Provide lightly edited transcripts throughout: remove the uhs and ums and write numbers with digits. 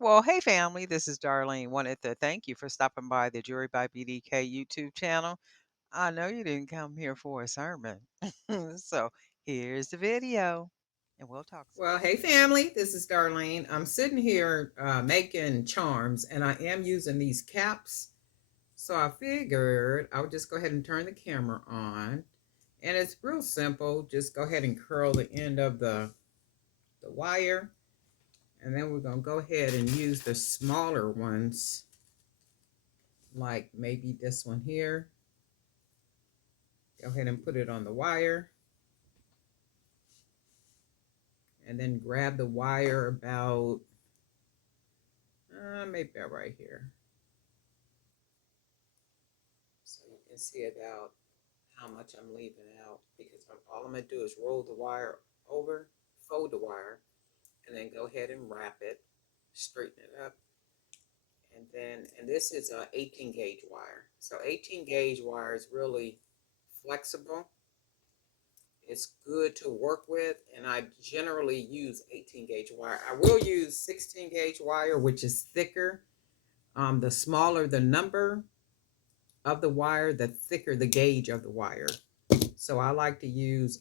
Well, hey family, this is Darlene. Wanted to thank you for stopping by the Jury by BDK YouTube channel. I know you didn't come here for a sermon. So here's the video, and we'll talk some Well, more. hey family, this is Darlene. I'm sitting here making charms and I am using these caps. So I figured I would just go ahead and turn the camera on. And it's real simple. Just go ahead and curl the end of the wire. And then we're going to go ahead and use the smaller ones, like maybe this one here. Go ahead and put it on the wire. And then grab the wire about, maybe about right here. So you can see about how much I'm leaving out because all I'm going to do is roll the wire over, fold the wire, and then go ahead and wrap it, straighten it up. And this is a 18 gauge wire. So 18 gauge wire is really flexible. It's good to work with, and I generally use 18 gauge wire. I will use 16 gauge wire, which is thicker. The smaller the number of the wire, the thicker the gauge of the wire. So I like to use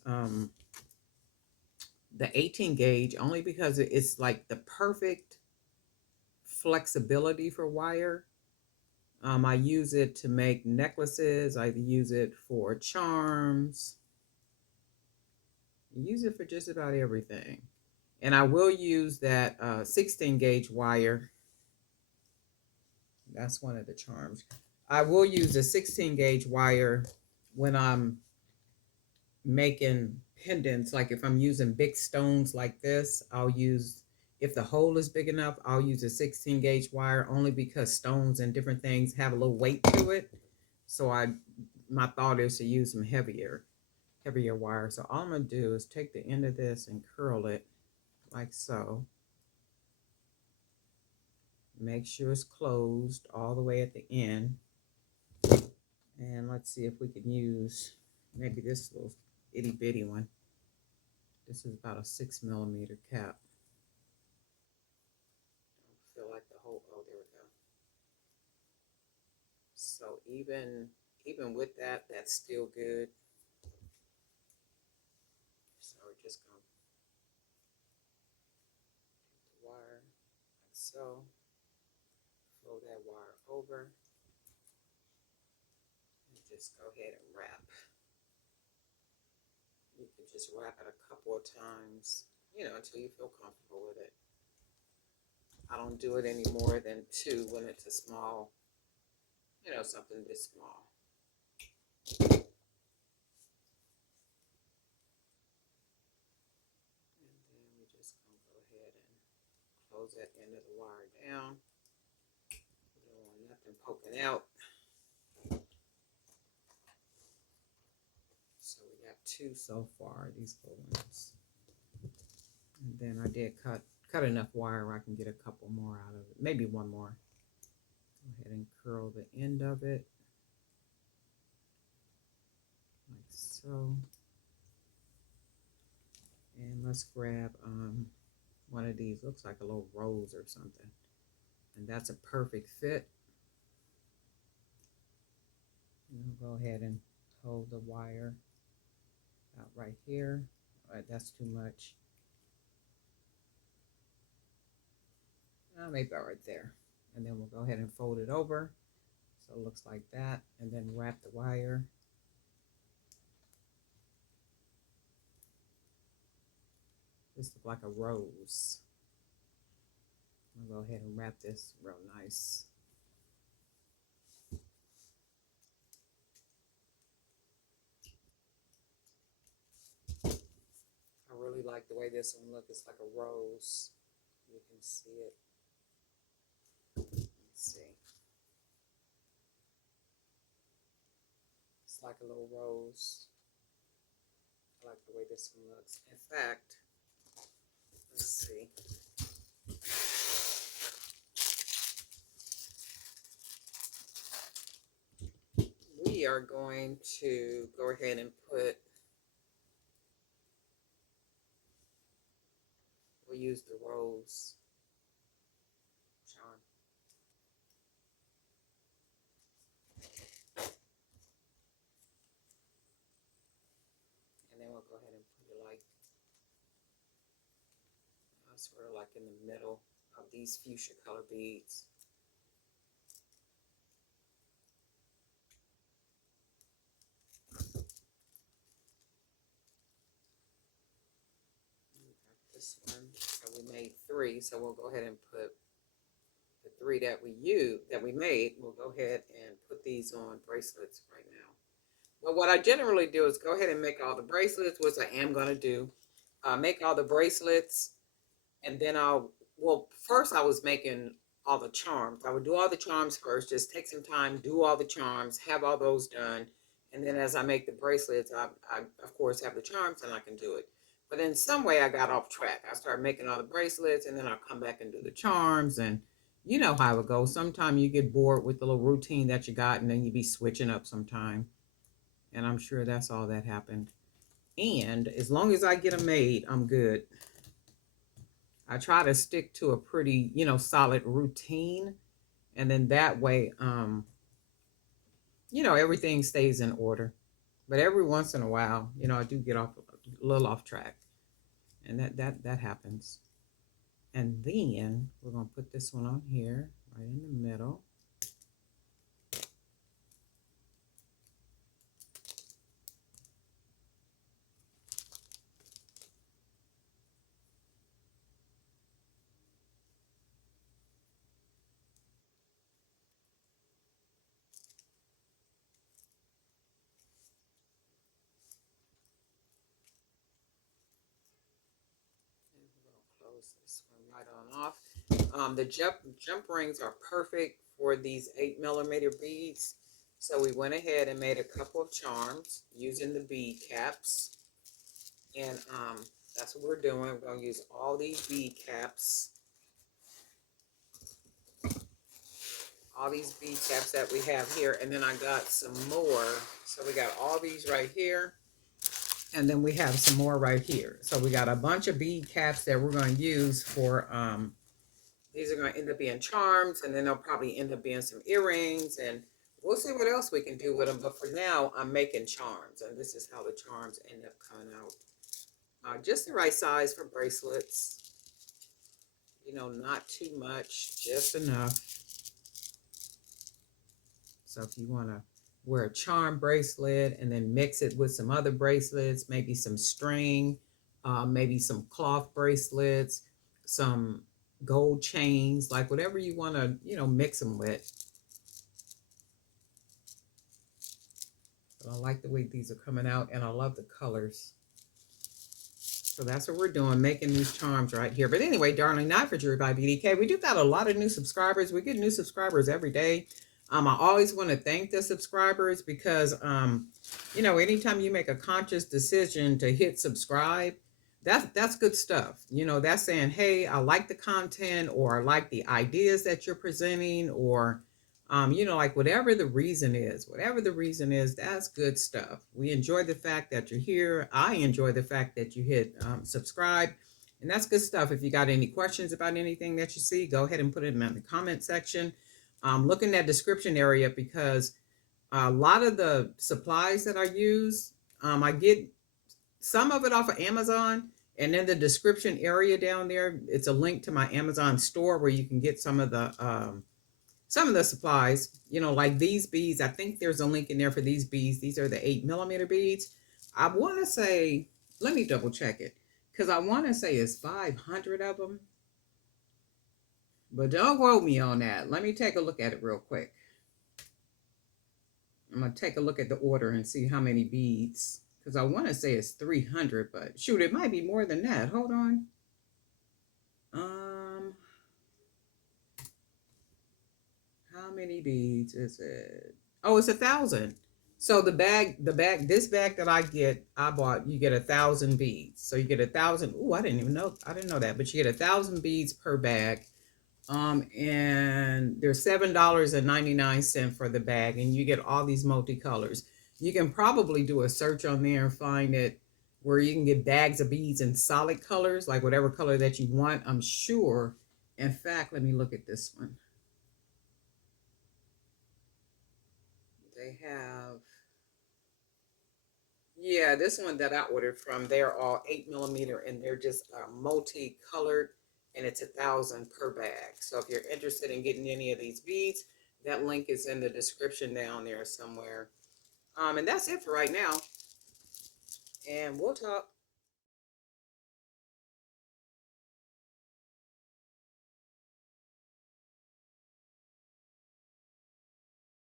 the 18 gauge only because it's like the perfect flexibility for wire. I use it to make necklaces. I use it for charms. I use it for just about everything. And I will use that 16 gauge wire. That's one of the charms. I will use the 16 gauge wire when I'm making pendants. Like if I'm using big stones like this, I'll use, if the hole is big enough, I'll use a 16 gauge wire only because stones and different things have a little weight to it. So my thought is to use some heavier wire. So all I'm gonna do is take the end of this and curl it like so. Make sure it's closed all the way at the end. And let's see if we can use maybe this little itty bitty one. This is about a 6 millimeter cap. Feel like the whole, oh, there we go. So even with that, that's still good. So we're just gonna take the wire like so, fold that wire over, and just go ahead and wrap. You can just wrap it a couple of times, until you feel comfortable with it. I don't do it any more than two when it's a small, something this small. And then we're just gonna go ahead and close that end of the wire down. We don't want nothing poking out. So we got two so far, these little ones. And then I did cut enough wire where I can get a couple more out of it. Maybe one more. Go ahead and curl the end of it. Like so. And let's grab one of these. Looks like a little rose or something. And that's a perfect fit. And I'll go ahead and hold the wire out right here. All right, that's too much. Maybe about right there. And then we'll go ahead and fold it over. So it looks like that. And then wrap the wire. This looks like a rose. I'll go ahead and wrap this real nice. I really like the way this one looks. It's like a rose. You can see it. Let's see. It's like a little rose. I like the way this one looks. In fact, let's see. We are going to go ahead and we'll use the rose sort of like in the middle of these fuchsia color beads. This one, so we made three, so we'll go ahead and put the three that we made. We'll go ahead and put these on bracelets right now. But what I generally do is go ahead and make all the bracelets, which I am going to do. Make all the bracelets, and then well, first I was making all the charms. I would do all the charms first, just take some time, do all the charms, have all those done. And then as I make the bracelets, I of course have the charms and I can do it. But in some way I got off track. I started making all the bracelets and then I'll come back and do the charms. And you know how it goes. Sometimes you get bored with the little routine that you got and then you be switching up sometime. And I'm sure that's all that happened. And as long as I get them made, I'm good. I try to stick to a pretty, solid routine. And then that way, everything stays in order. But every once in a while, I do get off a little off track. And that happens. And then we're gonna put this one on here, right in the middle. And we're gonna close this one right on off. The jump rings are perfect for these 8mm beads. So we went ahead and made a couple of charms using the bead caps. And that's what we're doing. We're going to use all these bead caps. All these bead caps that we have here. And then I got some more. So we got all these right here. And then we have some more right here. So we got a bunch of bead caps that we're going to use for, these are going to end up being charms. And then they'll probably end up being some earrings. And we'll see what else we can do with them. But for now, I'm making charms. And this is how the charms end up coming out. Just the right size for bracelets. Not too much, just enough. So if you want to wear a charm bracelet and then mix it with some other bracelets, maybe some string, maybe some cloth bracelets, some gold chains, like whatever you want to, mix them with. But I like the way these are coming out and I love the colors. So that's what we're doing, making these charms right here. But anyway, darling, not for Jewelry by BDK. We do got a lot of new subscribers. We get new subscribers every day. I always want to thank the subscribers because, anytime you make a conscious decision to hit subscribe, that's good stuff. That's saying, hey, I like the content, or I like the ideas that you're presenting, or like whatever the reason is, that's good stuff. We enjoy the fact that you're here. I enjoy the fact that you hit subscribe, and that's good stuff. If you got any questions about anything that you see, go ahead and put it in the comment section. Look in that description area, because a lot of the supplies that I use, I get some of it off of Amazon. And in the description area down there, it's a link to my Amazon store where you can get some of the supplies, like these beads. I think there's a link in there for these beads. These are the 8mm beads. I want to say, let me double check it, because I want to say it's 500 of them. But don't quote me on that. Let me take a look at it real quick. I'm going to take a look at the order and see how many beads, because I want to say it's 300, but shoot, it might be more than that. Hold on. How many beads is it? Oh, it's 1,000. So this bag that I bought, you get 1,000 beads. So you get 1,000. Oh, I didn't know that, but you get 1,000 beads per bag. And they're $7.99 for the bag, and you get all these multicolors. You can probably do a search on there and find it where you can get bags of beads in solid colors, like whatever color that you want, I'm sure. In fact, let me look at this one. They have, yeah, this one that I ordered from, they're all 8mm, and they're just multicolored. and it's 1,000 per bag. So if you're interested in getting any of these beads, that link is in the description down there somewhere. And that's it for right now. And we'll talk.